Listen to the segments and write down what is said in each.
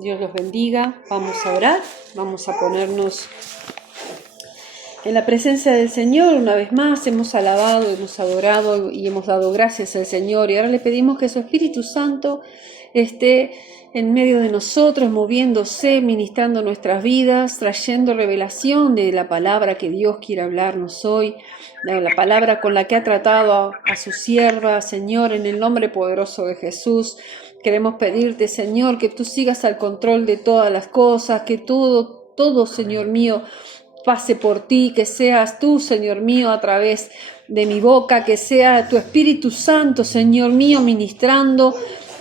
Dios los bendiga. Vamos a orar, vamos a ponernos en la presencia del Señor. Una vez más hemos alabado, hemos adorado y hemos dado gracias al Señor. Y ahora le pedimos que su Espíritu Santo esté en medio de nosotros, moviéndose, ministrando nuestras vidas, trayendo revelación de la palabra que Dios quiere hablarnos hoy, de la palabra con la que ha tratado a su sierva, Señor, en el nombre poderoso de Jesús. Queremos pedirte, Señor, que tú sigas al control de todas las cosas, que todo, Señor mío, pase por ti, que seas tú, Señor mío, a través de mi boca, que sea tu Espíritu Santo, Señor mío, ministrando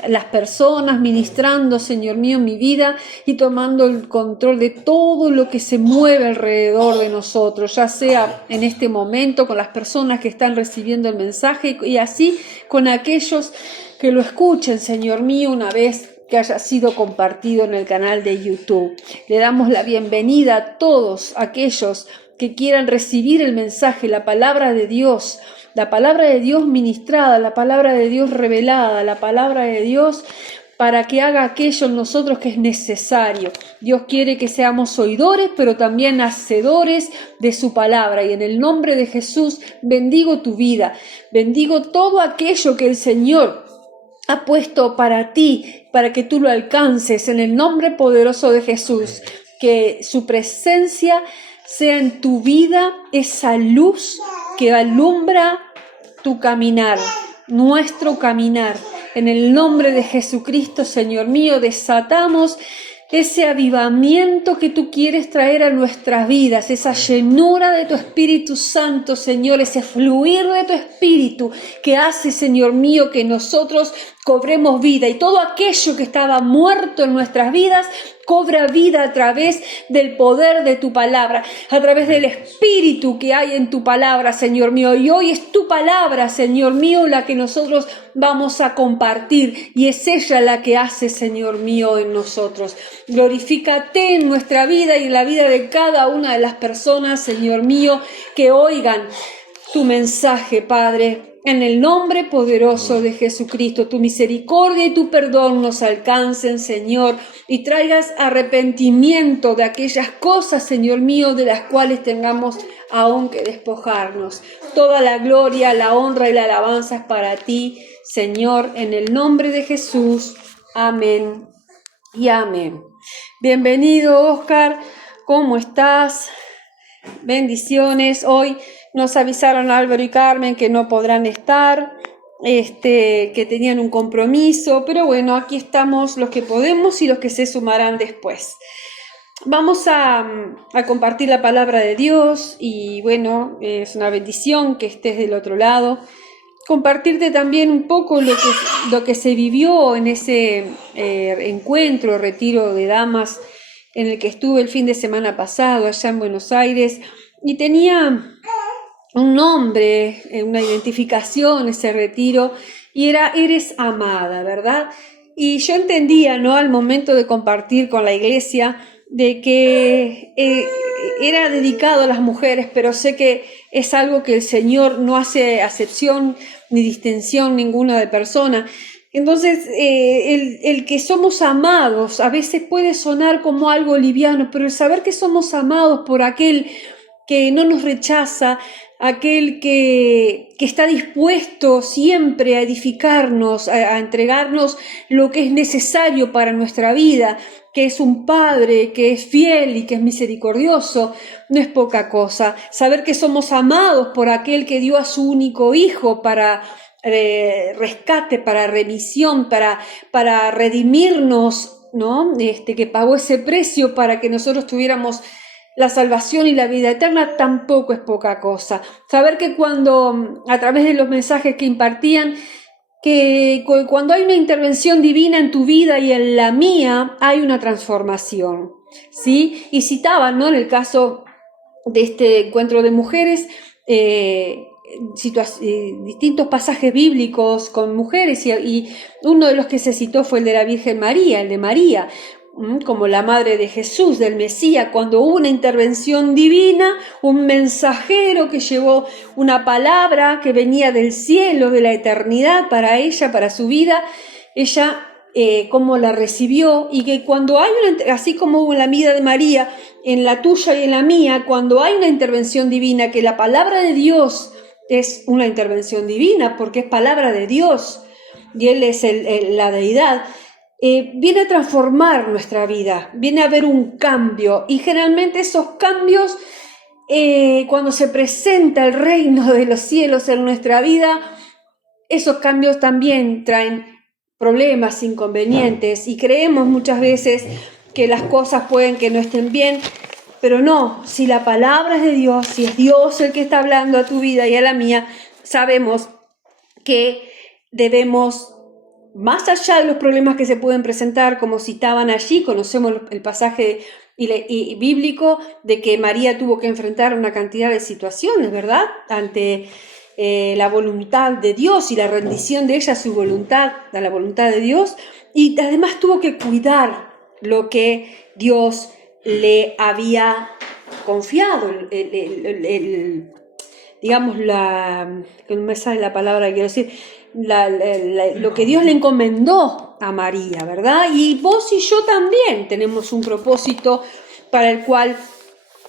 las personas, ministrando, Señor mío, mi vida y tomando el control de todo lo que se mueve alrededor de nosotros, ya sea en este momento con las personas que están recibiendo el mensaje y así con aquellos que lo escuchen, Señor mío, una vez que haya sido compartido en el canal de YouTube. Le damos la bienvenida a todos aquellos que quieran recibir el mensaje, la palabra de Dios ministrada, la palabra de Dios revelada, la palabra de Dios para que haga aquello en nosotros que es necesario. Dios quiere que seamos oidores, pero también hacedores de su palabra. Y en el nombre de Jesús bendigo tu vida, bendigo todo aquello que el Señor ha puesto para ti, para que tú lo alcances, en el nombre poderoso de Jesús. Que su presencia sea en tu vida esa luz que alumbra tu caminar, nuestro caminar. En el nombre de Jesucristo, Señor mío, desatamos ese avivamiento que tú quieres traer a nuestras vidas, esa llenura de tu Espíritu Santo, Señor, ese fluir de tu Espíritu que hace, Señor mío, que nosotros cobremos vida y todo aquello que estaba muerto en nuestras vidas cobra vida a través del poder de tu palabra, a través del Espíritu que hay en tu palabra, Señor mío. Y hoy es tu palabra, Señor mío, la que nosotros vamos a compartir y es ella la que hace, Señor mío, en nosotros. Glorifícate en nuestra vida y en la vida de cada una de las personas, Señor mío, que oigan tu mensaje, Padre. En el nombre poderoso de Jesucristo, tu misericordia y tu perdón nos alcancen, Señor, y traigas arrepentimiento de aquellas cosas, Señor mío, de las cuales tengamos aún que despojarnos. Toda la gloria, la honra y la alabanza es para ti, Señor, en el nombre de Jesús. Amén y amén. Bienvenido, Oscar. ¿Cómo estás? Bendiciones. Hoy nos avisaron Álvaro y Carmen que no podrán estar, que tenían un compromiso, pero bueno, aquí estamos los que podemos y los que se sumarán después. Vamos a compartir la palabra de Dios y bueno, es una bendición que estés del otro lado. Compartirte también un poco lo que se vivió en ese encuentro, retiro de damas en el que estuve el fin de semana pasado allá en Buenos Aires y tenía un nombre, una identificación, ese retiro, y era Eres Amada, ¿verdad? Y yo entendía, ¿no?, al momento de compartir con la iglesia, de que era dedicado a las mujeres, pero sé que es algo que el Señor no hace acepción ni distinción ninguna de persona. Entonces, el que somos amados a veces puede sonar como algo liviano, pero el saber que somos amados por aquel que no nos rechaza, aquel que está dispuesto siempre a edificarnos, a entregarnos lo que es necesario para nuestra vida, que es un Padre, que es fiel y que es misericordioso, no es poca cosa. Saber que somos amados por aquel que dio a su único Hijo para rescate, para remisión, para redimirnos, ¿no? Que pagó ese precio para que nosotros tuviéramos la salvación y la vida eterna, tampoco es poca cosa. Saber que cuando, a través de los mensajes que impartían, que cuando hay una intervención divina en tu vida y en la mía, hay una transformación, ¿sí? Y citaban, ¿no?, en el caso de este encuentro de mujeres, distintos pasajes bíblicos con mujeres y uno de los que se citó fue el de la Virgen María, el de María, como la madre de Jesús, del Mesías, cuando hubo una intervención divina, un mensajero que llevó una palabra que venía del cielo, de la eternidad para ella, para su vida, ella cómo la recibió, y que cuando hay así como hubo en la vida de María, en la tuya y en la mía, cuando hay una intervención divina, que la palabra de Dios es una intervención divina, porque es palabra de Dios, y Él es la deidad, viene a transformar nuestra vida, viene a haber un cambio, y generalmente esos cambios, cuando se presenta el reino de los cielos en nuestra vida, esos cambios también traen problemas, inconvenientes, y creemos muchas veces que las cosas pueden que no estén bien, pero no, si la palabra es de Dios, si es Dios el que está hablando a tu vida y a la mía, sabemos que debemos, más allá de los problemas que se pueden presentar, como citaban allí, conocemos el pasaje bíblico de que María tuvo que enfrentar una cantidad de situaciones, ¿verdad? Ante la voluntad de Dios y la rendición de ella a su voluntad, a la voluntad de Dios, y además tuvo que cuidar lo que Dios le había confiado, digamos, que no me sale la palabra que quiero decir, lo que Dios le encomendó a María, ¿verdad? Y vos y yo también tenemos un propósito para el cual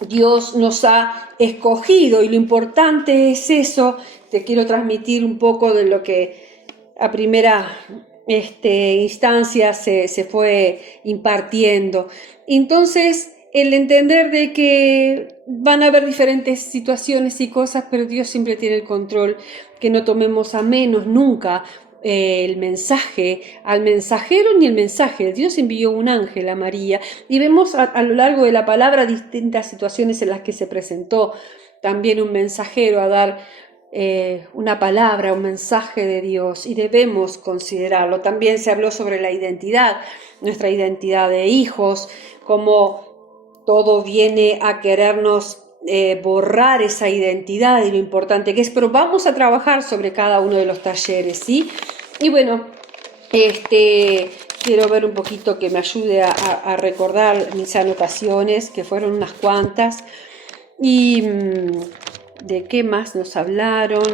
Dios nos ha escogido, y lo importante es eso. Te quiero transmitir un poco de lo que a primera instancia se fue impartiendo. Entonces, el entender de que van a haber diferentes situaciones y cosas, pero Dios siempre tiene el control, que no tomemos a menos nunca el mensaje, al mensajero ni el mensaje. Dios envió un ángel a María, y vemos a lo largo de la palabra distintas situaciones en las que se presentó también un mensajero a dar una palabra, un mensaje de Dios, y debemos considerarlo. También se habló sobre la identidad, nuestra identidad de hijos, como todo viene a querernos borrar esa identidad y lo importante que es, pero vamos a trabajar sobre cada uno de los talleres, ¿sí? Y bueno, quiero ver un poquito que me ayude a recordar mis anotaciones, que fueron unas cuantas, y de qué más nos hablaron.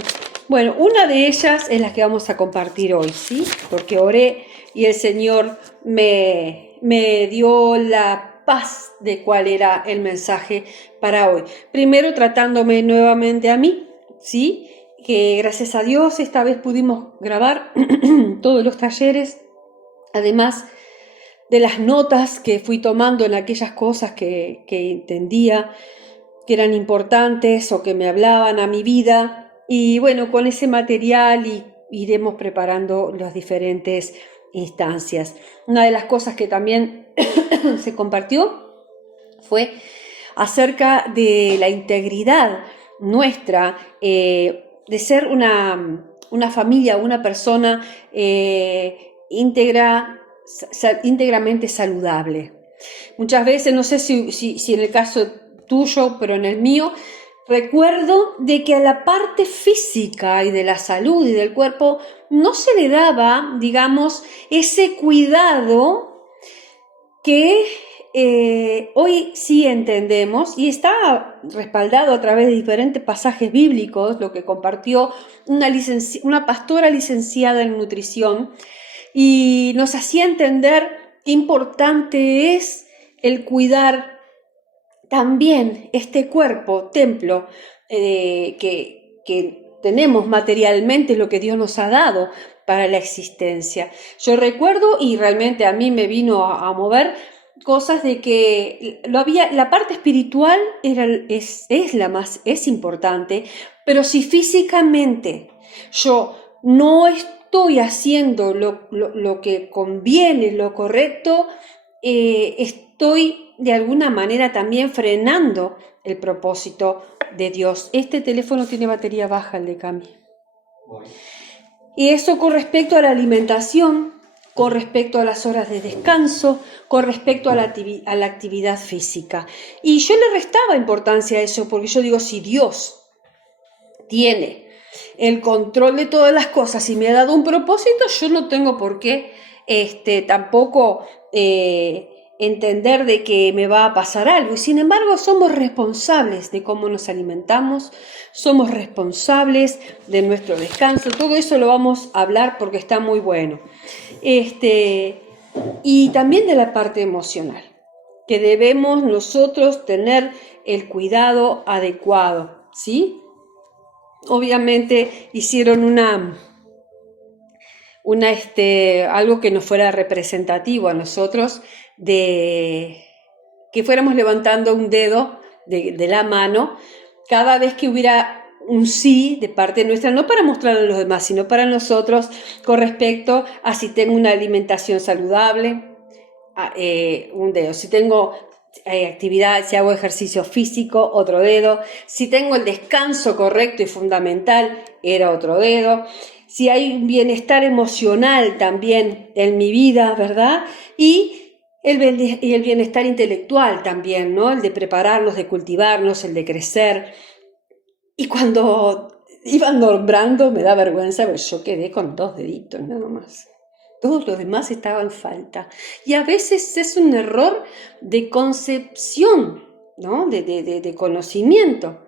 Bueno, una de ellas es la que vamos a compartir hoy, ¿sí? Porque oré y el Señor me dio la paz de cuál era el mensaje para hoy. Primero, tratándome nuevamente a mí, ¿sí? Que gracias a Dios esta vez pudimos grabar todos los talleres, además de las notas que fui tomando en aquellas cosas que entendía que eran importantes o que me hablaban a mi vida. Y bueno, con ese material iremos preparando las diferentes instancias. Una de las cosas que también se compartió fue acerca de la integridad nuestra, de ser una familia, una persona íntegramente saludable. Muchas veces, no sé si en el caso tuyo, pero en el mío, recuerdo de que a la parte física y de la salud y del cuerpo no se le daba, digamos, ese cuidado que hoy sí entendemos, y está respaldado a través de diferentes pasajes bíblicos, lo que compartió una pastora licenciada en nutrición, y nos hacía entender qué importante es el cuidar también este cuerpo, templo, que tenemos materialmente, lo que Dios nos ha dado para la existencia. Yo recuerdo, y realmente a mí me vino a mover, cosas de que la parte espiritual es importante, pero si físicamente yo no estoy haciendo lo que conviene, lo correcto, estoy de alguna manera también frenando el propósito de Dios. Este teléfono tiene batería baja, el de Cami. Y eso con respecto a la alimentación, con respecto a las horas de descanso, con respecto a la actividad física. Y yo le restaba importancia a eso, porque yo digo, si Dios tiene el control de todas las cosas y me ha dado un propósito, yo no tengo por qué tampoco entender de que me va a pasar algo. Y sin embargo, somos responsables de cómo nos alimentamos, somos responsables de nuestro descanso. Todo eso lo vamos a hablar porque está muy bueno. y también de la parte emocional, que debemos nosotros tener el cuidado adecuado, ¿sí? Obviamente hicieron algo que nos fuera representativo a nosotros, de que fuéramos levantando un dedo de la mano cada vez que hubiera un sí de parte nuestra, no para mostrarle a los demás, sino para nosotros, con respecto a si tengo una alimentación saludable, un dedo. Si tengo actividad, si hago ejercicio físico, otro dedo. Si tengo el descanso correcto y fundamental, era otro dedo. Si hay un bienestar emocional también en mi vida, ¿verdad? Y el bienestar intelectual también, ¿no? El de prepararnos, de cultivarnos, el de crecer. Y cuando iban nombrando, me da vergüenza, pero yo quedé con 2 deditos nada más. Todos los demás estaban en falta. Y a veces es un error de concepción, ¿no? De conocimiento.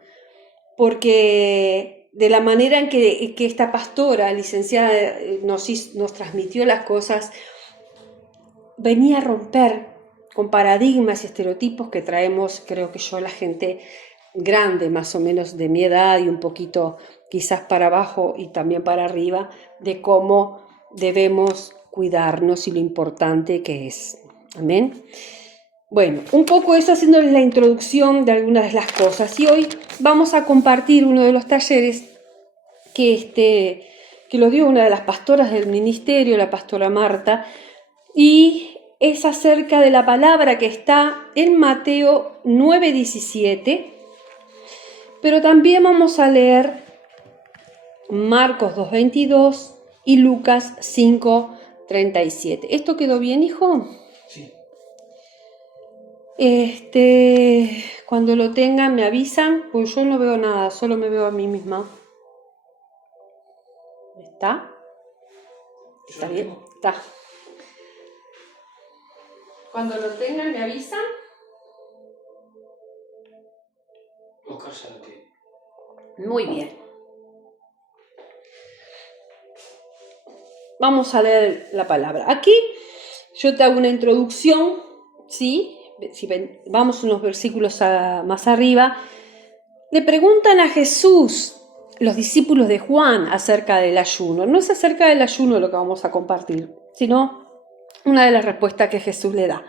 Porque de la manera en que esta pastora, licenciada, nos transmitió las cosas, venía a romper con paradigmas y estereotipos que traemos, creo que yo, la gente grande, más o menos de mi edad y un poquito quizás para abajo y también para arriba, de cómo debemos cuidarnos y lo importante que es. Amén. Bueno, un poco eso haciéndoles la introducción de algunas de las cosas. Y hoy vamos a compartir uno de los talleres que lo dio una de las pastoras del ministerio, la pastora Marta, y es acerca de la palabra que está en Mateo 9:17, pero también vamos a leer Marcos 2:22 y Lucas 5:37. ¿Esto quedó bien, hijo? Sí. Cuando lo tengan me avisan, pues yo no veo nada, solo me veo a mí misma. ¿Está? ¿Está bien? Está. Cuando lo tengan me avisan. Oscar Salate. Muy bien. Vamos a leer la palabra. Aquí yo te hago una introducción, ¿sí? Si vamos unos versículos más arriba. Le preguntan a Jesús los discípulos de Juan acerca del ayuno. No es acerca del ayuno lo que vamos a compartir, sino una de las respuestas que Jesús le da.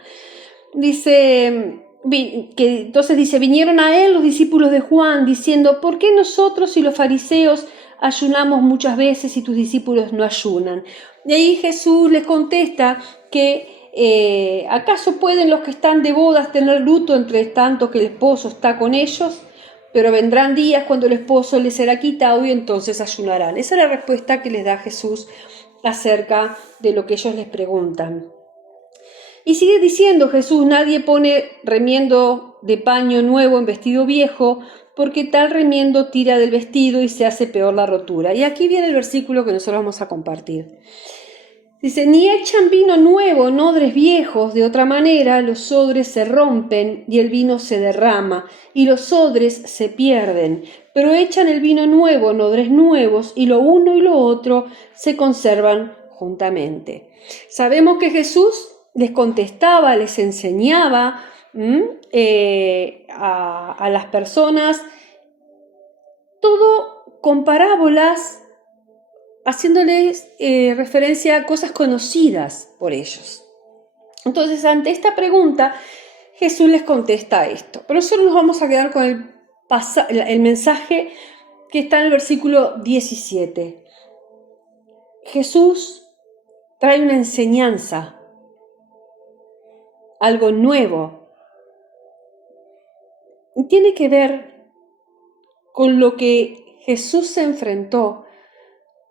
Entonces dice, vinieron a él los discípulos de Juan diciendo, ¿por qué nosotros y los fariseos ayunamos muchas veces y tus discípulos no ayunan? Y ahí Jesús les contesta que ¿acaso pueden los que están de bodas tener luto entre tanto que el esposo está con ellos? Pero vendrán días cuando el esposo les será quitado y entonces ayunarán. Esa es la respuesta que les da Jesús acerca de lo que ellos les preguntan. Y sigue diciendo Jesús, nadie pone remiendo de paño nuevo en vestido viejo, porque tal remiendo tira del vestido y se hace peor la rotura. Y aquí viene el versículo que nosotros vamos a compartir. Dice, ni echan vino nuevo en odres viejos, de otra manera los odres se rompen y el vino se derrama y los odres se pierden, pero echan el vino nuevo en odres nuevos y lo uno y lo otro se conservan juntamente. Sabemos que Jesús les contestaba, les enseñaba a las personas todo con parábolas, haciéndoles referencia a cosas conocidas por ellos. Entonces, ante esta pregunta, Jesús les contesta esto. Pero nosotros nos vamos a quedar con el mensaje que está en el versículo 17. Jesús trae una enseñanza, algo nuevo. Y tiene que ver con lo que Jesús se enfrentó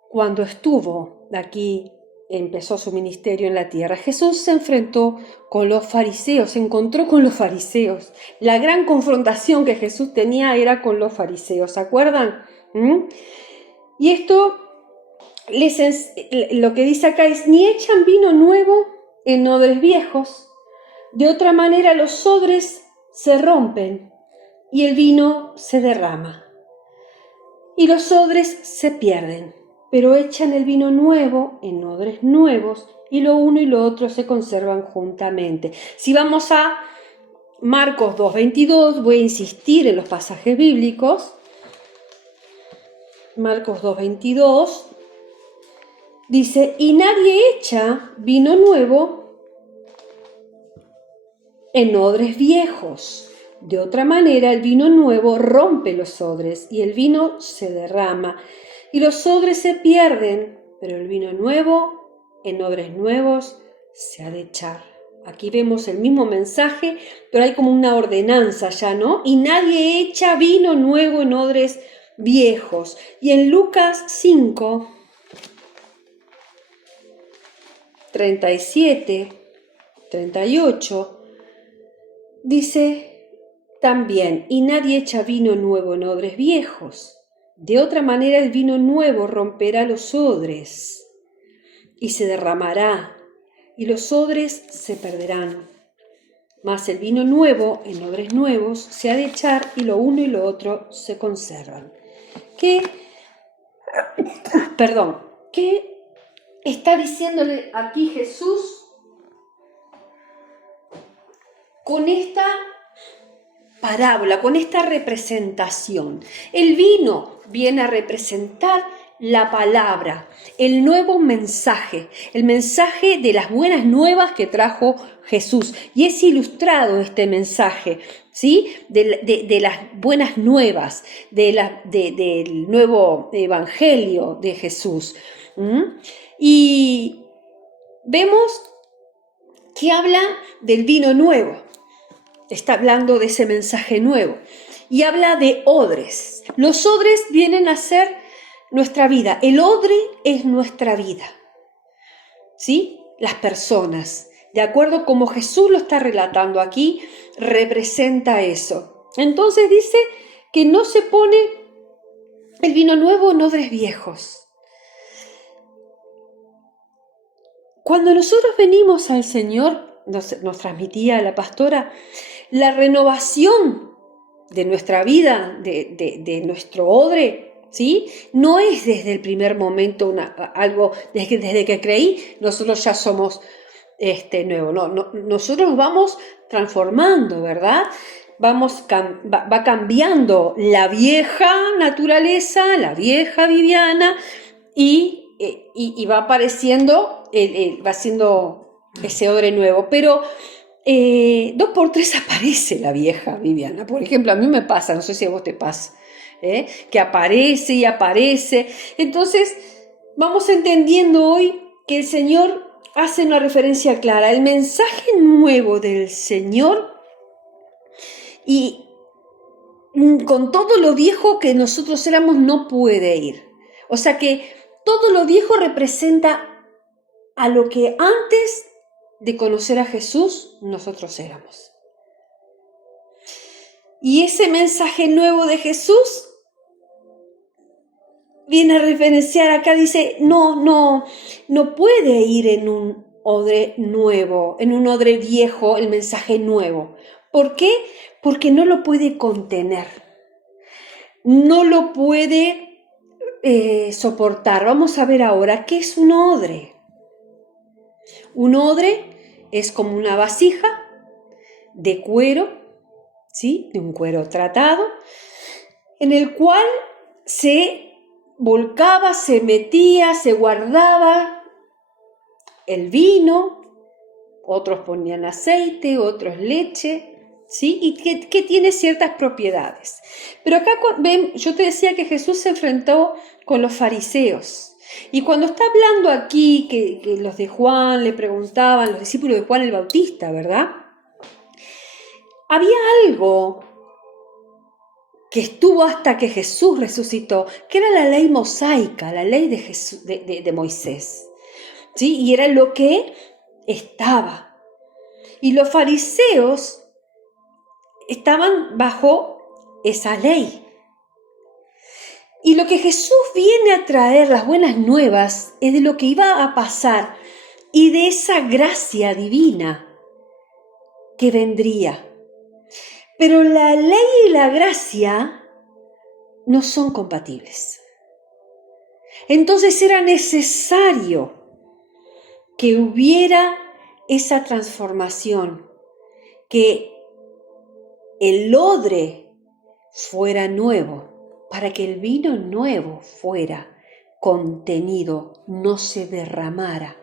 cuando estuvo aquí, empezó su ministerio en la tierra. Jesús se enfrentó con los fariseos, se encontró con los fariseos. La gran confrontación que Jesús tenía era con los fariseos, ¿se acuerdan? Y esto, lo que dice acá es, ni echan vino nuevo en odres viejos, de otra manera los odres se rompen y el vino se derrama y los odres se pierden. pero echan el vino nuevo en odres nuevos, y lo uno y lo otro se conservan juntamente. Si vamos a Marcos 2:22, voy a insistir en los pasajes bíblicos. Marcos 2:22 dice: y nadie echa vino nuevo en odres viejos. De otra manera, el vino nuevo rompe los odres y el vino se derrama y los odres se pierden, pero el vino nuevo en odres nuevos se ha de echar. Aquí vemos el mismo mensaje, pero hay como una ordenanza ya, ¿no? Y nadie echa vino nuevo en odres viejos. Y en Lucas 5, 37, 38, dice también: y nadie echa vino nuevo en odres viejos. De otra manera, el vino nuevo romperá los odres y se derramará, y los odres se perderán. Mas el vino nuevo en odres nuevos se ha de echar, y lo uno y lo otro se conservan. ¿Qué está diciéndole aquí Jesús con esta parábola, con esta representación? El vino viene a representar la palabra, el nuevo mensaje, el mensaje de las buenas nuevas que trajo Jesús. Y es ilustrado este mensaje, ¿sí? De las buenas nuevas, del nuevo evangelio de Jesús. Y vemos que habla del vino nuevo. Está hablando de ese mensaje nuevo. Y habla de odres. Los odres vienen a ser nuestra vida. El odre es nuestra vida. ¿Sí? Las personas. De acuerdo como Jesús lo está relatando aquí, representa eso. Entonces dice que no se pone el vino nuevo en odres viejos. Cuando nosotros venimos al Señor, nos transmitía la pastora, la renovación de nuestra vida, de nuestro odre, ¿sí? No es desde el primer momento algo, desde que creí, nosotros ya somos nuevos. No, nosotros vamos transformando, ¿verdad? Va cambiando la vieja naturaleza, la vieja Viviana, y va apareciendo, va siendo ese odre nuevo. Pero 2x3 aparece la vieja Viviana. Por ejemplo, a mí me pasa, no sé si a vos te pasa, que aparece y aparece. Entonces, vamos entendiendo hoy que el Señor hace una referencia clara. El mensaje nuevo del Señor, y con todo lo viejo que nosotros éramos, no puede ir. O sea que todo lo viejo representa a lo que antes de conocer a Jesús nosotros éramos. Y ese mensaje nuevo de Jesús viene a referenciar acá, dice, no puede ir en un odre nuevo, en un odre viejo, el mensaje nuevo. ¿Por qué? Porque no lo puede contener, no lo puede soportar. Vamos a ver ahora qué es un odre. Un odre es como una vasija de cuero, ¿sí? De un cuero tratado, en el cual se volcaba, se metía, se guardaba el vino, otros ponían aceite, otros leche, ¿sí? Y que tiene ciertas propiedades. Pero acá ven, yo te decía que Jesús se enfrentó con los fariseos. Y cuando está hablando aquí, que los de Juan le preguntaban, los discípulos de Juan el Bautista, ¿verdad? Había algo que estuvo hasta que Jesús resucitó, que era la ley mosaica, la ley de Moisés, ¿sí? Y era lo que estaba. Y los fariseos estaban bajo esa ley. Y lo que Jesús viene a traer, las buenas nuevas, es de lo que iba a pasar y de esa gracia divina que vendría. Pero la ley y la gracia no son compatibles. Entonces era necesario que hubiera esa transformación, que el odre fuera nuevo, para que el vino nuevo fuera contenido, no se derramara.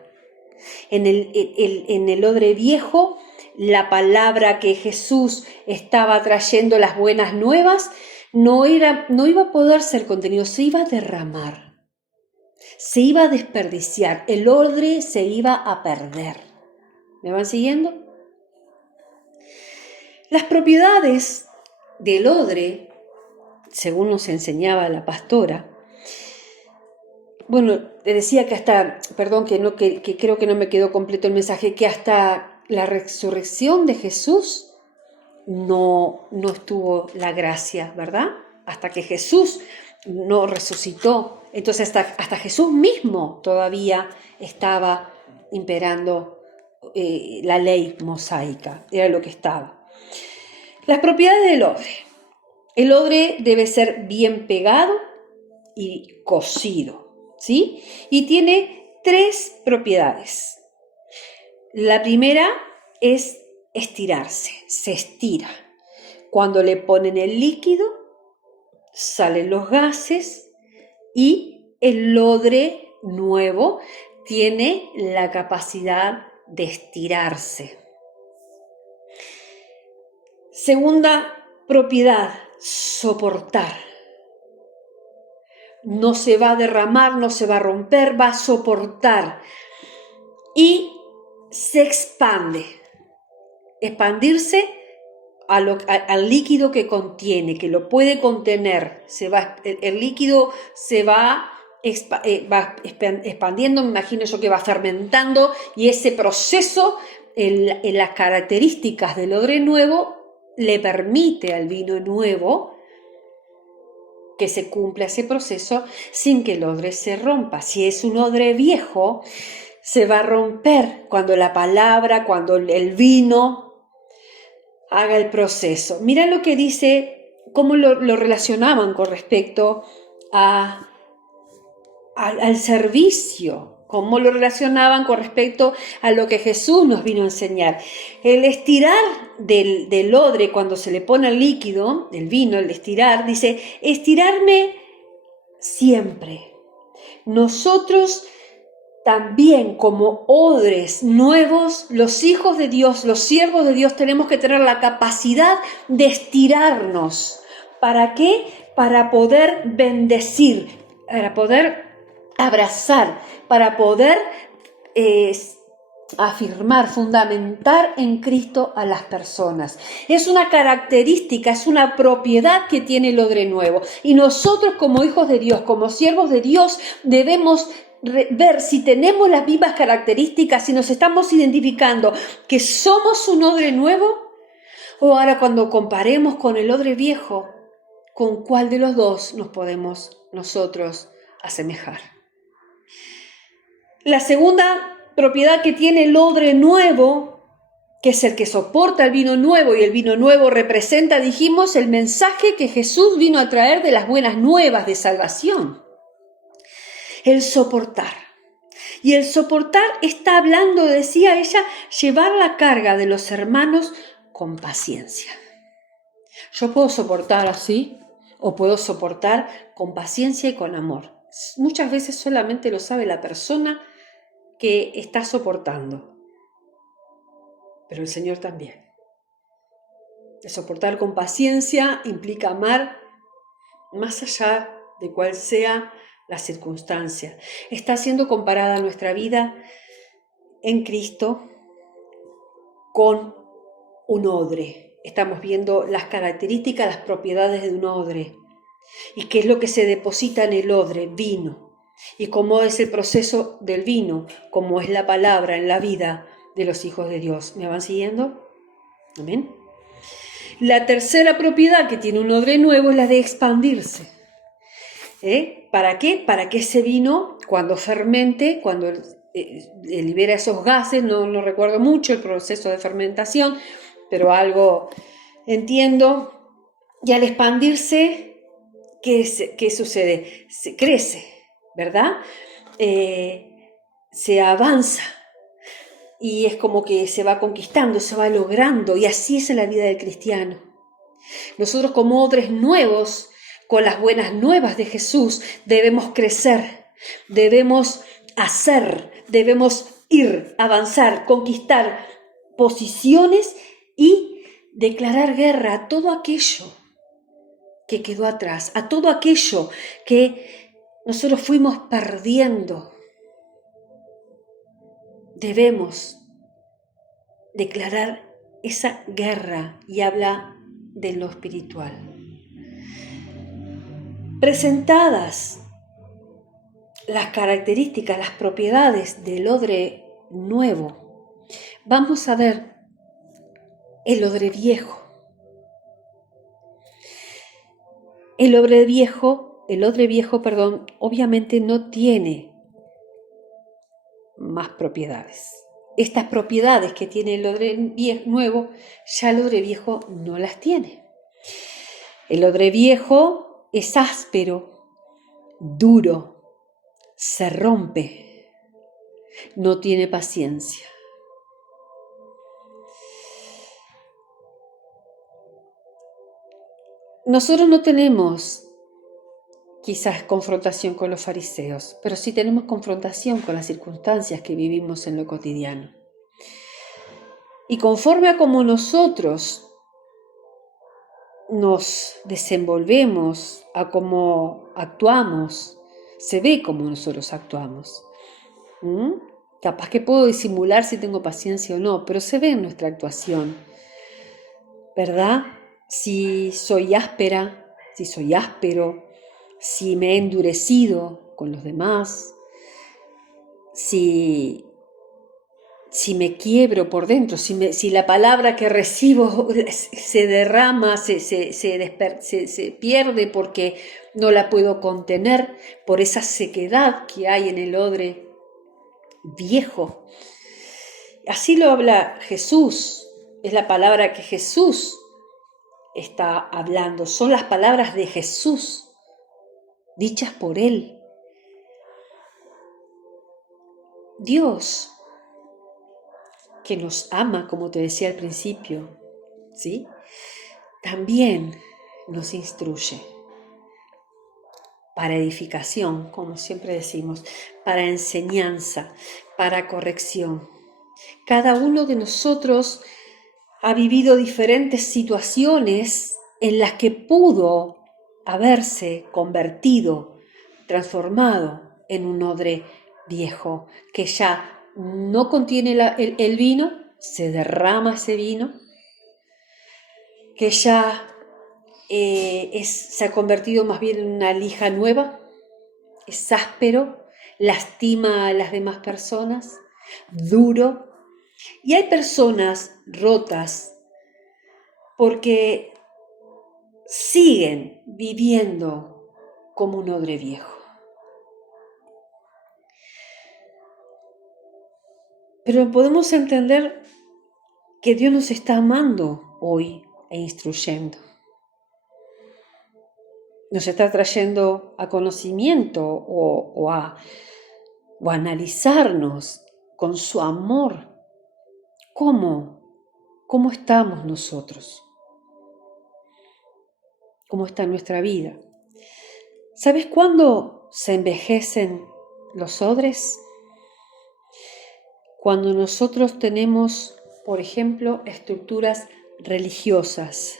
En el odre viejo, la palabra que Jesús estaba trayendo, las buenas nuevas, no iba a poder ser contenido, se iba a derramar, se iba a desperdiciar, el odre se iba a perder. ¿Me van siguiendo? Las propiedades del odre, según nos enseñaba la pastora, bueno, te decía que hasta, perdón, que creo que no me quedó completo el mensaje, que hasta la resurrección de Jesús no estuvo la gracia, ¿verdad? Hasta que Jesús no resucitó. Entonces hasta Jesús mismo todavía estaba imperando la ley mosaica, era lo que estaba. Las propiedades del odre. El odre debe ser bien pegado y cocido, ¿sí? Y tiene 3 propiedades. La primera es estirarse, se estira. Cuando le ponen el líquido, salen los gases y el odre nuevo tiene la capacidad de estirarse. Segunda propiedad, soportar. No se va a derramar, no se va a romper, va a soportar. Y se expande. Expandirse al líquido que contiene, que lo puede contener. El líquido se va expandiendo, me imagino yo que va fermentando, y ese proceso, en las características del odre nuevo, le permite al vino nuevo que se cumpla ese proceso sin que el odre se rompa. Si es un odre viejo, se va a romper cuando cuando el vino haga el proceso. Mira lo que dice, cómo lo relacionaban con respecto al servicio, cómo lo relacionaban con respecto a lo que Jesús nos vino a enseñar. El estirar del odre, cuando se le pone el líquido, el vino, el estirar, dice, estirarme siempre. Nosotros también, como odres nuevos, los hijos de Dios, los siervos de Dios, tenemos que tener la capacidad de estirarnos. ¿Para qué? Para poder bendecir, para poder abrazar, para poder afirmar, fundamentar en Cristo a las personas. Es una característica, es una propiedad que tiene el odre nuevo. Y nosotros, como hijos de Dios, como siervos de Dios, debemos ver si tenemos las mismas características, si nos estamos identificando que somos un odre nuevo, o ahora cuando comparemos con el odre viejo, ¿con cuál de los dos nos podemos nosotros asemejar? La segunda propiedad que tiene el odre nuevo, que es el que soporta el vino nuevo, y el vino nuevo representa, dijimos, el mensaje que Jesús vino a traer de las buenas nuevas de salvación. El soportar. Y el soportar está hablando, decía ella, llevar la carga de los hermanos con paciencia. Yo puedo soportar así, o puedo soportar con paciencia y con amor. Muchas veces solamente lo sabe la persona que está soportando, pero el Señor también. El soportar con paciencia implica amar más allá de cuál sea la circunstancia. Está siendo comparada nuestra vida en Cristo con un odre. Estamos viendo las características, las propiedades de un odre. ¿Y qué es lo que se deposita en el odre? Vino. ¿Y cómo es el proceso del vino? ¿Cómo es la palabra en la vida de los hijos de Dios? ¿Me van siguiendo? Amén. La tercera propiedad que tiene un odre nuevo es la de expandirse. ¿Para qué? Para que ese vino, cuando fermente, cuando libera esos gases, no recuerdo mucho el proceso de fermentación, pero algo entiendo, y al expandirse, ¿qué sucede? Se crece, ¿verdad? Se avanza y es como que se va conquistando, se va logrando, y así es en la vida del cristiano. Nosotros como odres nuevos, con las buenas nuevas de Jesús, debemos crecer, debemos hacer, debemos ir, avanzar, conquistar posiciones y declarar guerra a todo aquello que quedó atrás, a todo aquello que nosotros fuimos perdiendo. Debemos declarar esa guerra, y habla de lo espiritual. Presentadas las características, las propiedades del odre nuevo, vamos a ver el odre viejo. El odre viejo, obviamente no tiene más propiedades. Estas propiedades que tiene el odre nuevo, ya el odre viejo no las tiene. El odre viejo es áspero, duro, se rompe, no tiene paciencia. Nosotros no tenemos quizás confrontación con los fariseos, pero sí tenemos confrontación con las circunstancias que vivimos en lo cotidiano. Y conforme a cómo nosotros nos desenvolvemos, a cómo actuamos, se ve cómo nosotros actuamos. Capaz que puedo disimular si tengo paciencia o no, pero se ve en nuestra actuación, ¿verdad? Si soy áspera, si soy áspero, si me he endurecido con los demás, si me quiebro por dentro, si la palabra que recibo se derrama, se pierde porque no la puedo contener por esa sequedad que hay en el odre viejo. Así lo habla Jesús, es la palabra que Jesús está hablando, son las palabras de Jesús, dichas por Él. Dios, que nos ama, como te decía al principio, ¿sí? También nos instruye para edificación, como siempre decimos, para enseñanza, para corrección. Cada uno de nosotros ha vivido diferentes situaciones en las que pudo haberse convertido, transformado en un odre viejo, que ya no contiene el vino, se derrama ese vino, que ya se ha convertido más bien en una lija nueva, es áspero, lastima a las demás personas, duro. Y hay personas rotas porque siguen viviendo como un odre viejo. Pero podemos entender que Dios nos está amando hoy e instruyendo. Nos está trayendo a conocimiento o a analizarnos con su amor. ¿Cómo estamos nosotros? ¿Cómo está nuestra vida? ¿Sabes cuándo se envejecen los odres? Cuando nosotros tenemos, por ejemplo, estructuras religiosas.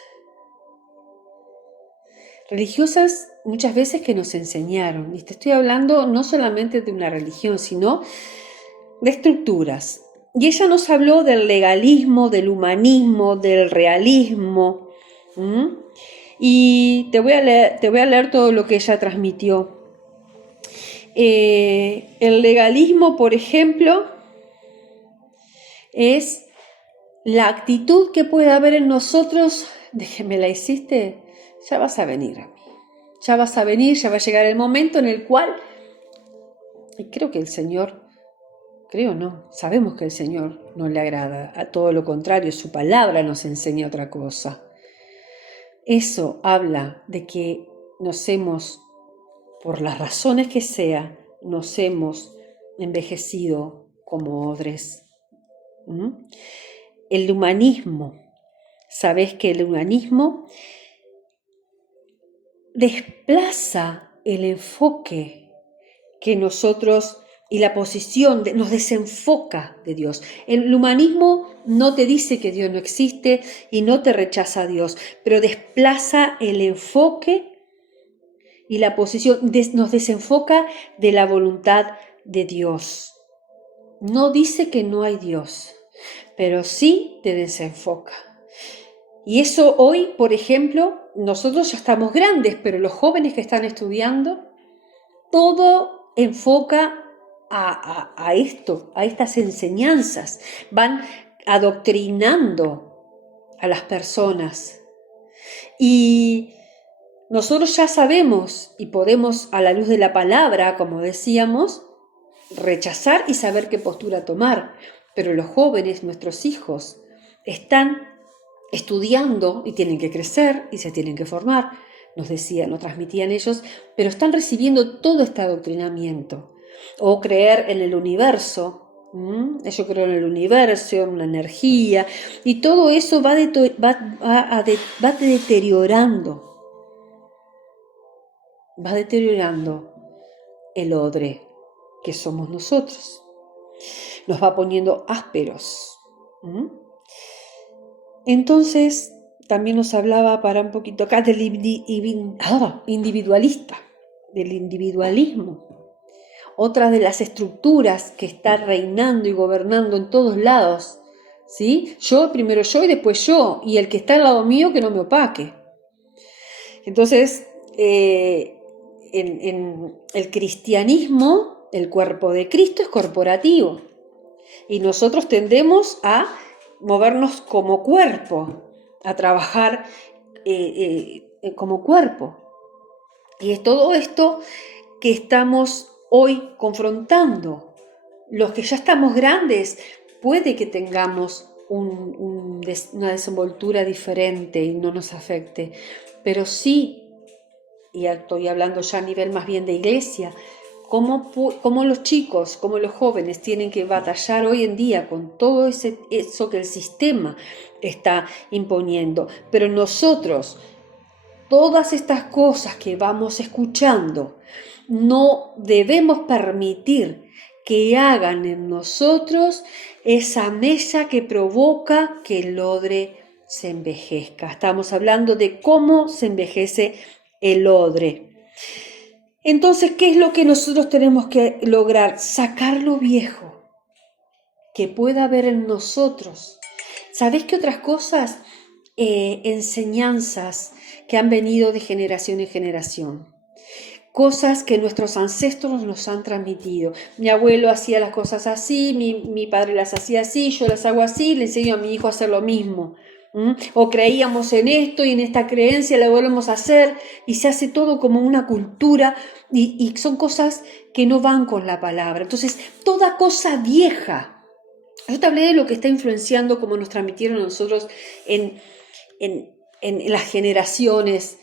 Religiosas muchas veces que nos enseñaron. Y te estoy hablando no solamente de una religión, sino de estructuras. Y ella nos habló del legalismo, del humanismo, del realismo. Y te voy a leer todo lo que ella transmitió. El legalismo, por ejemplo, es la actitud que puede haber en nosotros de que me la hiciste, ya vas a venir a mí. Ya vas a venir, ya va a llegar el momento en el cual, y creo que el Señor, sabemos que el Señor no le agrada, a todo lo contrario, su palabra nos enseña otra cosa. Eso habla de que nos hemos, por las razones que sea, nos hemos envejecido como odres. El humanismo, sabes que el humanismo desplaza el enfoque que nosotros y la posición nos desenfoca de Dios. El humanismo no te dice que Dios no existe y no te rechaza a Dios, pero desplaza el enfoque y la posición, nos desenfoca de la voluntad de Dios. No dice que no hay Dios, pero sí te desenfoca. Y eso hoy, por ejemplo, nosotros ya estamos grandes, pero los jóvenes que están estudiando, todo enfoca a esto, a estas enseñanzas. Van adoctrinando a las personas. Y nosotros ya sabemos y podemos, a la luz de la palabra, como decíamos, rechazar y saber qué postura tomar. Pero los jóvenes, nuestros hijos, están estudiando y tienen que crecer y se tienen que formar, nos transmitían ellos, pero están recibiendo todo este adoctrinamiento. O creer en el universo, yo creo en el universo, en una energía, y todo eso va deteriorando el odre que somos nosotros. Nos va poniendo ásperos. Entonces, también nos hablaba para un poquito acá del individualista, del individualismo. Otra de las estructuras que está reinando y gobernando en todos lados, ¿sí? Primero yo y después yo, y el que está al lado mío que no me opaque. Entonces, en el cristianismo, el cuerpo de Cristo es corporativo, y nosotros tendemos a movernos como cuerpo, a trabajar como cuerpo. Y es todo esto que estamos hoy confrontando. Los que ya estamos grandes, puede que tengamos una desenvoltura diferente y no nos afecte, pero sí, y estoy hablando ya a nivel más bien de iglesia, cómo los chicos, cómo los jóvenes tienen que batallar hoy en día con todo eso que el sistema está imponiendo. Pero nosotros, todas estas cosas que vamos escuchando, no debemos permitir que hagan en nosotros esa mella que provoca que el odre se envejezca. Estamos hablando de cómo se envejece el odre. Entonces, ¿qué es lo que nosotros tenemos que lograr? Sacar lo viejo que pueda haber en nosotros. ¿Sabés qué otras cosas? Enseñanzas que han venido de generación en generación. Cosas que nuestros ancestros nos han transmitido. Mi abuelo hacía las cosas así, mi padre las hacía así, yo las hago así, le enseño a mi hijo a hacer lo mismo. O creíamos en esto y en esta creencia la volvemos a hacer y se hace todo como una cultura y son cosas que no van con la palabra. Entonces, toda cosa vieja. Yo te hablé de lo que está influenciando, como nos transmitieron a nosotros en las generaciones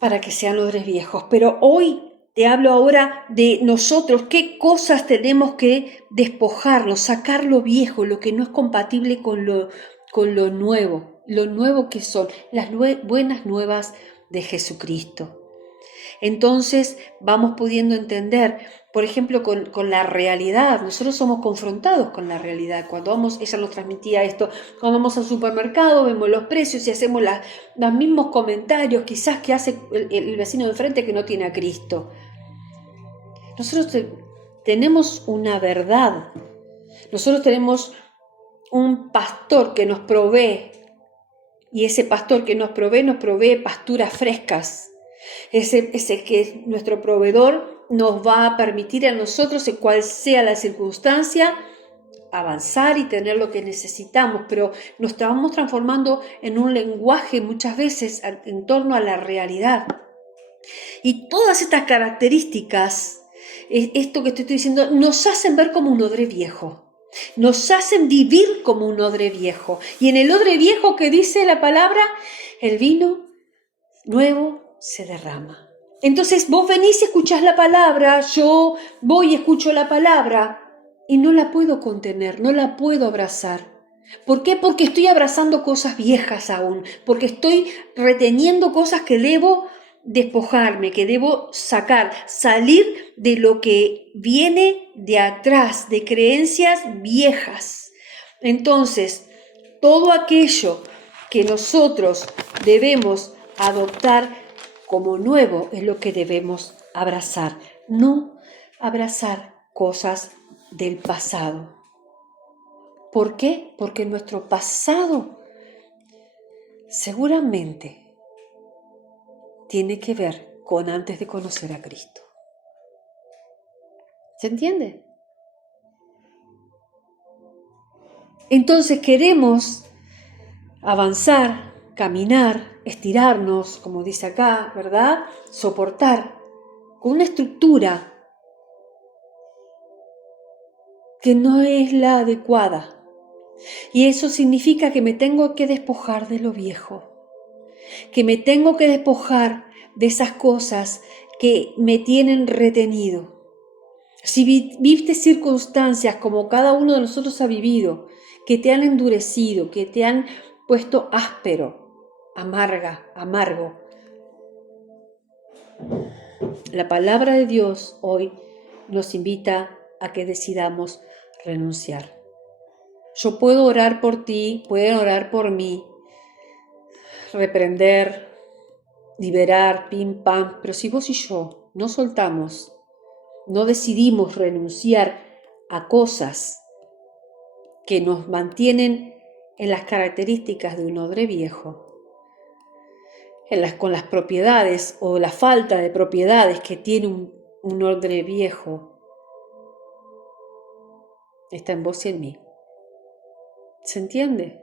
para que sean odres viejos. Pero hoy te hablo ahora de nosotros, qué cosas tenemos que despojarnos, sacar lo viejo, lo que no es compatible con lo nuevo que son las buenas nuevas de Jesucristo. Entonces vamos pudiendo entender, por ejemplo, con la realidad. Nosotros somos confrontados con la realidad. Ella nos transmitía esto, cuando vamos al supermercado, vemos los precios y hacemos los mismos comentarios quizás que hace el vecino de enfrente que no tiene a Cristo. Nosotros tenemos una verdad. Nosotros tenemos un pastor que nos provee, y ese pastor que nos provee pasturas frescas. Ese que es nuestro proveedor nos va a permitir a nosotros, en cual sea la circunstancia, avanzar y tener lo que necesitamos, pero nos estamos transformando en un lenguaje muchas veces en torno a la realidad. Y todas estas características, esto que te estoy diciendo, nos hacen ver como un odre viejo. Nos hacen vivir como un odre viejo. Y en el odre viejo que dice la palabra, el vino nuevo se derrama. Entonces vos venís y escuchás la palabra, yo voy y escucho la palabra y no la puedo contener, no la puedo abrazar. ¿Por qué? Porque estoy abrazando cosas viejas aún, porque estoy reteniendo cosas que debo despojarme, que debo sacar, salir de lo que viene de atrás, de creencias viejas. Entonces, todo aquello que nosotros debemos adoptar como nuevo es lo que debemos abrazar, no abrazar cosas del pasado. ¿Por qué? Porque nuestro pasado seguramente tiene que ver con antes de conocer a Cristo. ¿Se entiende? Entonces queremos avanzar, caminar, estirarnos, como dice acá, ¿verdad? Soportar con una estructura que no es la adecuada. Y eso significa que me tengo que despojar de lo viejo, que me tengo que despojar de esas cosas que me tienen retenido. Si viviste circunstancias como cada uno de nosotros ha vivido, que te han endurecido, que te han puesto áspero, amargo, la palabra de Dios hoy nos invita a que decidamos renunciar. Yo puedo orar por ti, pueden orar por mí, reprender, liberar, pim, pam, pero si vos y yo no soltamos, no decidimos renunciar a cosas que nos mantienen en las características de un odre viejo, con las propiedades o la falta de propiedades que tiene un odre viejo, está en vos y en mí. ¿Se entiende?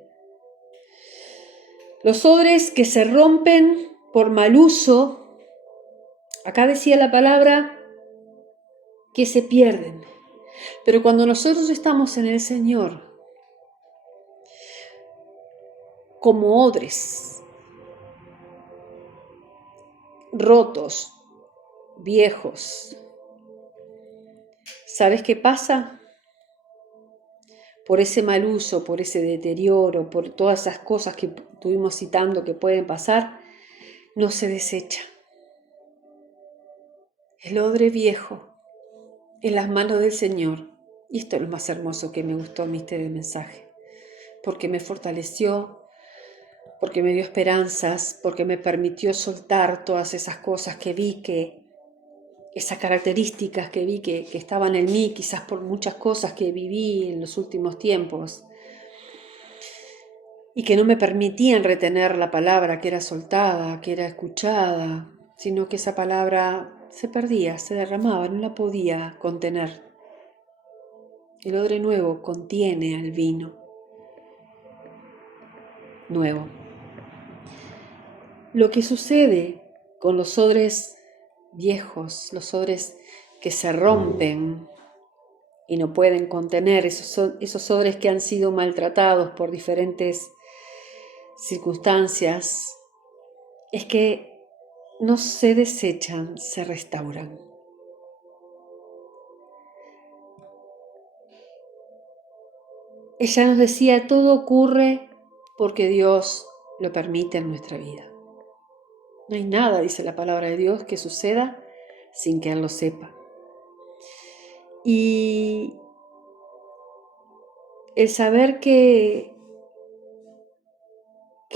Los odres que se rompen por mal uso, acá decía la palabra, que se pierden. Pero cuando nosotros estamos en el Señor, como odres rotos, viejos, ¿sabes qué pasa? Por ese mal uso, por ese deterioro, por todas esas cosas que estuvimos citando que pueden pasar, no se desecha. El odre viejo en las manos del Señor. Y esto es lo más hermoso que me gustó a mí este mensaje, porque me fortaleció, porque me dio esperanzas, porque me permitió soltar todas esas cosas que vi, esas características que vi que estaban en mí, quizás por muchas cosas que viví en los últimos tiempos, y que no me permitían retener la palabra que era soltada, que era escuchada, sino que esa palabra se perdía, se derramaba, no la podía contener. El odre nuevo contiene al vino nuevo. Lo que sucede con los odres viejos, los odres que se rompen y no pueden contener, esos odres que han sido maltratados por diferentes circunstancias, es que no se desechan, se restauran. Ella nos decía, todo ocurre porque Dios lo permite en nuestra vida. No hay nada, dice la palabra de Dios, que suceda sin que Él lo sepa. Y el saber que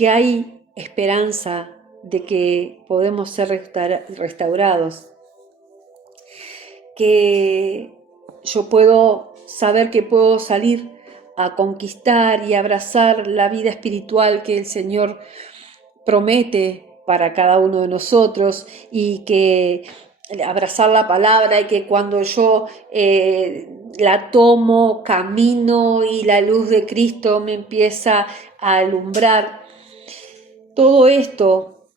hay esperanza de que podemos ser restaurados, que yo puedo saber que puedo salir a conquistar y abrazar la vida espiritual que el Señor promete para cada uno de nosotros, y que abrazar la palabra, y que cuando yo la tomo, camino y la luz de Cristo me empieza a alumbrar. Todo esto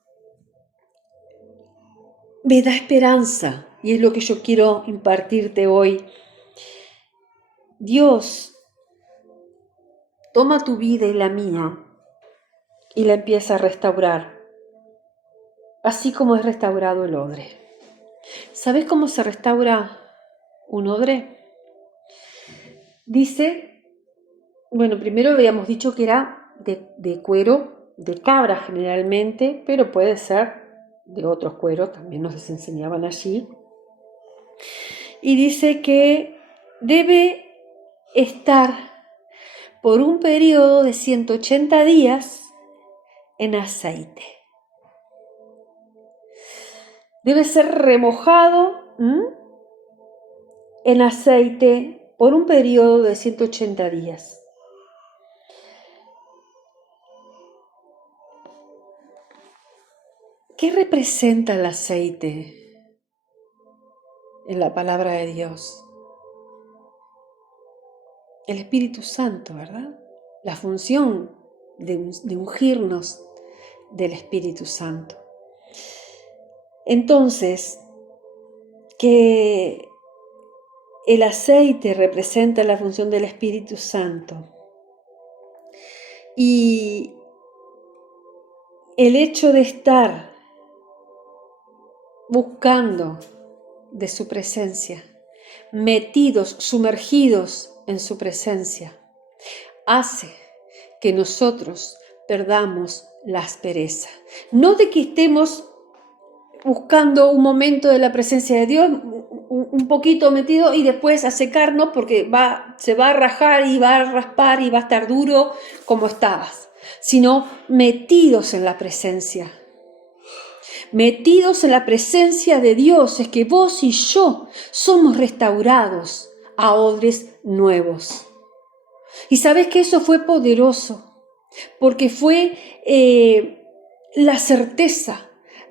me da esperanza y es lo que yo quiero impartirte hoy. Dios toma tu vida y la mía y la empieza a restaurar, así como es restaurado el odre. ¿Sabes cómo se restaura un odre? Dice, bueno, primero habíamos dicho que era de cuero, de cabra generalmente, pero puede ser de otros cueros, también nos enseñaban allí. Y dice que debe estar por un periodo de 180 días en aceite. Debe ser remojado en aceite por un periodo de 180 días. ¿Qué representa el aceite en la palabra de Dios? El Espíritu Santo, ¿verdad? La función de ungirnos del Espíritu Santo. Entonces, que el aceite representa la función del Espíritu Santo. Y el hecho de estar buscando de su presencia, metidos, sumergidos en su presencia, hace que nosotros perdamos la aspereza. No de que estemos buscando un momento de la presencia de Dios, un poquito metido y después a secarnos porque se va a rajar y va a raspar y va a estar duro como estabas, sino metidos en la presencia. Metidos en la presencia de Dios, es que vos y yo somos restaurados a odres nuevos. Y sabes que eso fue poderoso, porque fue la certeza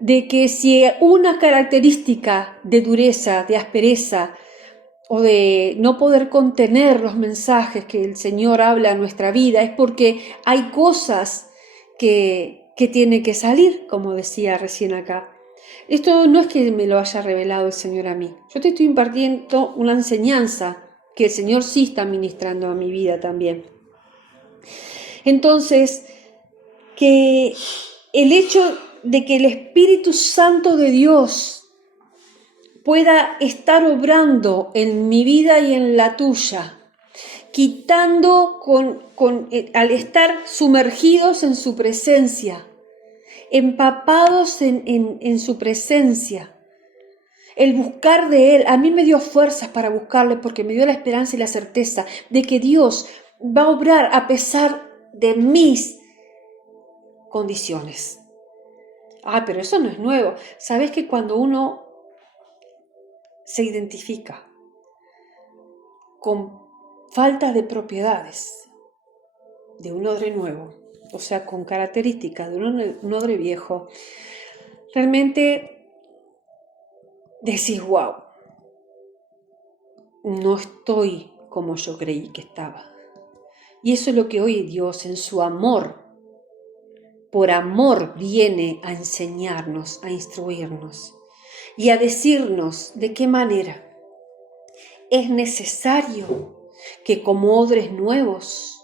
de que si una característica de dureza, de aspereza o de no poder contener los mensajes que el Señor habla a nuestra vida, es porque hay cosas que tienen que salir, como decía recién acá. Esto no es que me lo haya revelado el Señor a mí. Yo te estoy impartiendo una enseñanza que el Señor sí está ministrando a mi vida también. Entonces, que el hecho de que el Espíritu Santo de Dios pueda estar obrando en mi vida y en la tuya, quitando al estar sumergidos en su presencia, empapados en su presencia, el buscar de Él, a mí me dio fuerzas para buscarle porque me dio la esperanza y la certeza de que Dios va a obrar a pesar de mis condiciones. Pero eso no es nuevo. ¿Sabes que cuando uno se identifica con falta de propiedades de un odre nuevo, o sea, con características de un odre viejo, realmente decís, wow, no estoy como yo creí que estaba. Y eso es lo que hoy Dios en su amor, por amor, viene a enseñarnos, a instruirnos y a decirnos de qué manera es necesario que como odres nuevos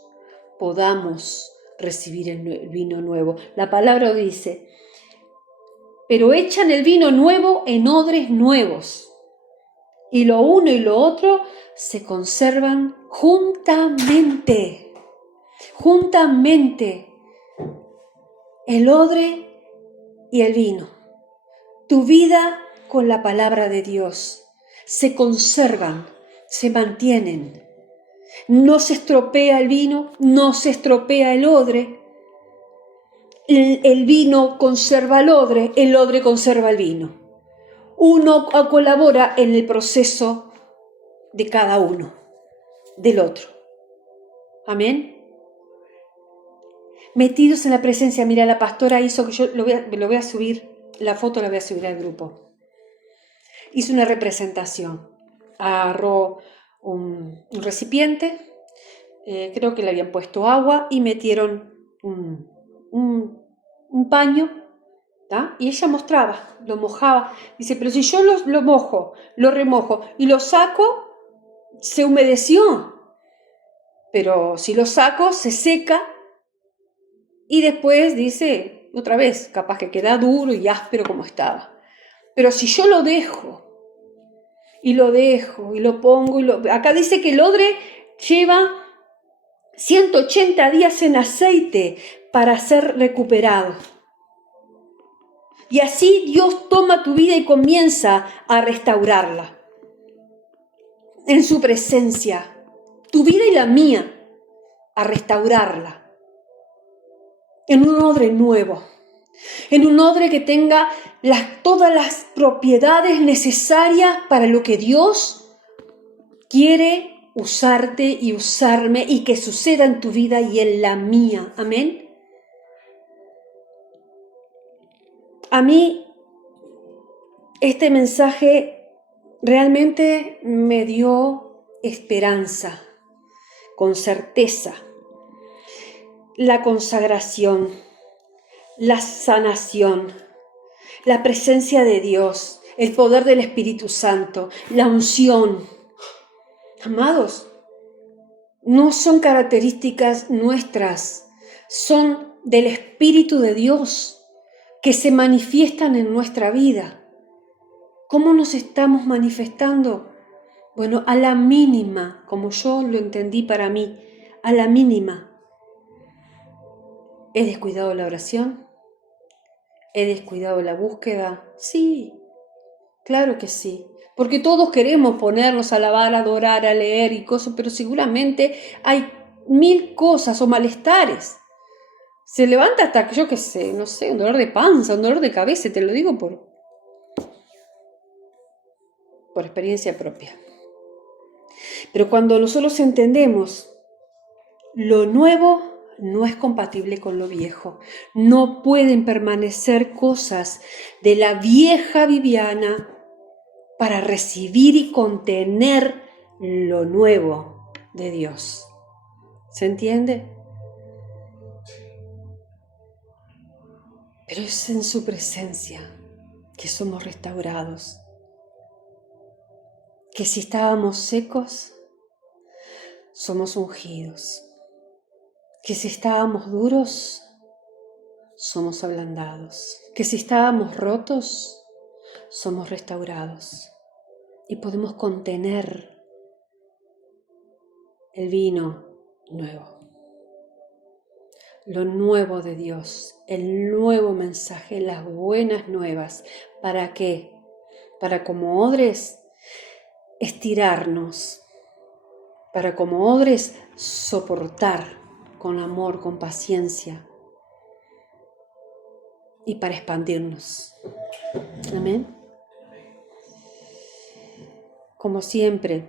podamos recibir el vino nuevo. La palabra dice, pero echan el vino nuevo en odres nuevos, y lo uno y lo otro se conservan juntamente. Juntamente, el odre y el vino. Tu vida con la palabra de Dios se conservan, se mantienen. No se estropea el vino, no se estropea el odre. El vino conserva el odre conserva el vino. Uno colabora en el proceso de cada uno, del otro. Amén. Metidos en la presencia, mira, la pastora hizo que yo lo voy a subir, la foto la voy a subir al grupo. Hizo una representación. Agarró un recipiente, creo que le habían puesto agua y metieron un paño, ¿tá? Y ella mostraba, lo mojaba. Dice, pero si yo lo mojo, lo remojo y lo saco, se humedeció. Pero si lo saco, se seca y después dice, otra vez, capaz que queda duro y áspero como estaba. Pero si yo lo dejo, y lo pongo, acá dice que el odre lleva 180 días en aceite para ser recuperado. Y así Dios toma tu vida y comienza a restaurarla. En su presencia, tu vida y la mía, a restaurarla. En un odre nuevo. En un odre que tenga todas las propiedades necesarias para lo que Dios quiere usarte y usarme y que suceda en tu vida y en la mía. Amén. A mí este mensaje realmente me dio esperanza, con certeza, la consagración, la sanación, la presencia de Dios, el poder del Espíritu Santo, la unción. Amados, no son características nuestras, son del Espíritu de Dios que se manifiestan en nuestra vida. ¿Cómo nos estamos manifestando? Bueno, a la mínima, como yo lo entendí para mí, a la mínima. ¿He descuidado la oración? ¿He descuidado la búsqueda? Sí, claro que sí. Porque todos queremos ponernos a alabar, a adorar, a leer y cosas, pero seguramente hay 1000 cosas o malestares. Se levanta hasta, yo qué sé, no sé, un dolor de panza, un dolor de cabeza, te lo digo por experiencia propia. Pero cuando nosotros entendemos lo nuevo no es compatible con lo viejo, no pueden permanecer cosas de la vieja Viviana para recibir y contener lo nuevo de Dios. ¿Se entiende? Pero es en su presencia que somos restaurados. Que si estábamos secos, somos ungidos. Que si estábamos duros, somos ablandados. Que si estábamos rotos, somos restaurados. Y podemos contener el vino nuevo. Lo nuevo de Dios, el nuevo mensaje, las buenas nuevas. ¿Para qué? Para como odres estirarnos, para como odres soportar con amor, con paciencia y para expandirnos. Amén. Como siempre,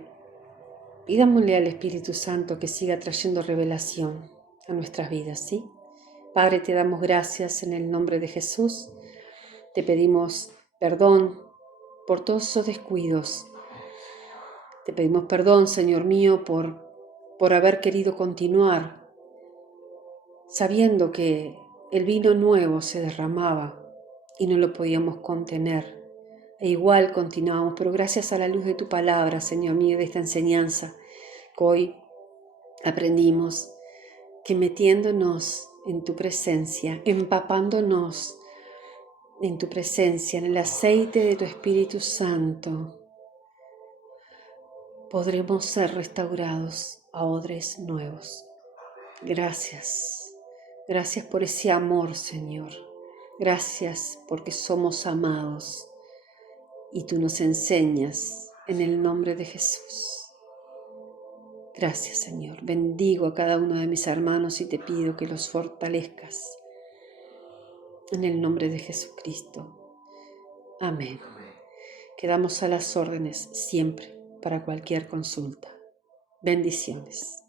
pidámosle al Espíritu Santo que siga trayendo revelación a nuestras vidas, ¿sí? Padre, te damos gracias en el nombre de Jesús. Te pedimos perdón por todos esos descuidos. Te pedimos perdón, Señor mío, por haber querido continuar sabiendo que el vino nuevo se derramaba y no lo podíamos contener. E igual continuamos, pero gracias a la luz de tu palabra, Señor mío, de esta enseñanza que hoy aprendimos, que metiéndonos en tu presencia, empapándonos en tu presencia, en el aceite de tu Espíritu Santo, podremos ser restaurados a odres nuevos. Gracias, gracias por ese amor, Señor. Gracias porque somos amados y tú nos enseñas en el nombre de Jesús. Gracias, Señor. Bendigo a cada uno de mis hermanos y te pido que los fortalezcas en el nombre de Jesucristo. Amén. Quedamos a las órdenes siempre para cualquier consulta. Bendiciones.